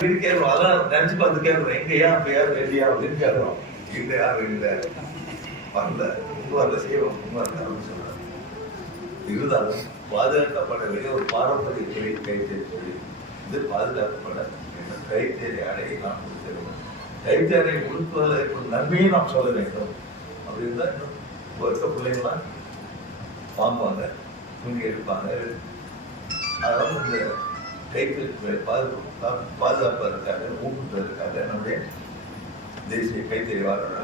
கேட்கிறோம். அதான் நினைச்சு பார்த்து கேட்கிறோம், எங்க ஏன் அப்ப யாரும் இல்லையா அப்படின்னு கேட்கிறோம். இல்ல யாரும் இல்லை, வரல, வரல செய்வோம் அப்படின்னு சொல்றாங்க. இருந்தாலும் பாதுகாக்கப்பட வேண்டிய ஒரு பாரம்பரிய தொழில் கைத்தறி தொழில். இது பாதுகாக்கப்பட கைத்தறி ஆடையை நாம் கொடுத்திருக்கோம். கைத்தறி உடுத்துவதற்கு நன்மையை நாம் சொல்ல வேண்டும் அப்படின்னு தான் இன்னும் இருக்க பிள்ளைங்களாம் வாங்குவாங்க, துணி எடுப்பாங்க. அதனால இந்த கைத்தறி பாதுகாப்பதற்காக ஊக்குவிப்பதற்காக நம்முடைய தேசிய கைத்தறி வாரம்.